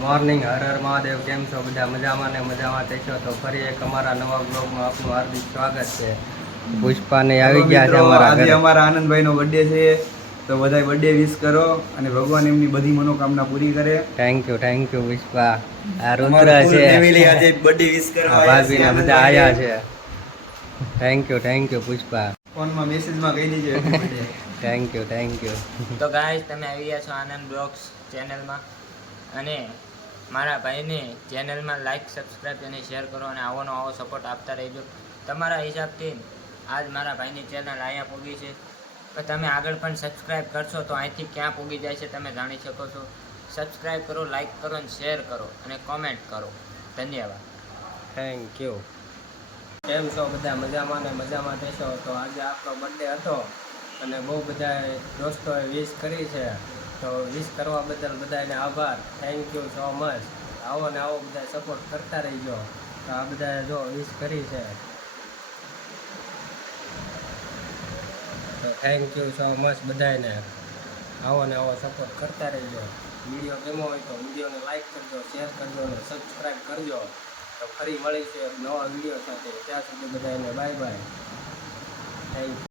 Morning, Har Har Mahadev. કેમ છો બધા? મજામાં ને મજામાં થશો તો ફરી એક અમારા નવા બ્લોગમાં આપનું હાર્દિક સ્વાગત છે. પુષ્પાને આવી ગયા છે અમારા ઘરે. આજે અમારા આનંદભાઈનો બર્થડે છે, તો બધાય બર્થડે વિશ કરો અને ભગવાન એમની બધી મનોકામના પૂરી કરે. Thank you Pushpa. આ રુદ્ર છે, આજે બર્થડે વિશ કરવા ભાભી ને બધા આયા છે. Thank you Pushpa. ફોનમાં મેસેજમાં કહી દીજો હેપી બર્થડે. Thank you. તો ગાઈસ, તમે આવી ગયા છો આનંદ બ્લોગ્સ ચેનલમાં, અને મારા ભાઈને ચેનલમાં લાઈક, સબસ્ક્રાઈબ અને શેર કરો, અને આવો સપોર્ટ આપતા રહેજો. તમારા હિસાબથી આજ મારા ભાઈની ચેનલ અહીંયા પૂગી છે, પણ તમે આગળ પણ સબસ્ક્રાઈબ કરશો તો અહીંથી ક્યાં પૂગી જાય છે તમે જાણી શકો છો. સબસ્ક્રાઈબ કરો, લાઈક કરો અને શેર કરો અને કોમેન્ટ કરો. ધન્યવાદ. Thank you. કેમ છો બધા? મજામાં ને મજામાં થશો તો આજે આપણો બર્થડે હતો અને બહુ બધા દોસ્તોએ વિશ કરી છે, તો વિશ કરવા બદલ બધાને આભાર. Thank you so much. આવો ને આવો બધા સપોર્ટ કરતા રહીજો. તો આ બધાએ જો વિશ કરી છે, તો થેન્ક યુ સો મચ બધાને. આવો ને આવો સપોર્ટ કરતા રહીજો. વિડીયો ગમ્યો હોય તો વિડીયોને લાઈક કરજો, શેર કરજો અને સબસ્ક્રાઈબ કરજો. તો ફરી મળીશું એક નવા વિડીયો સાથે. ત્યાં સુધી બધાને બાય બાય. Thank you.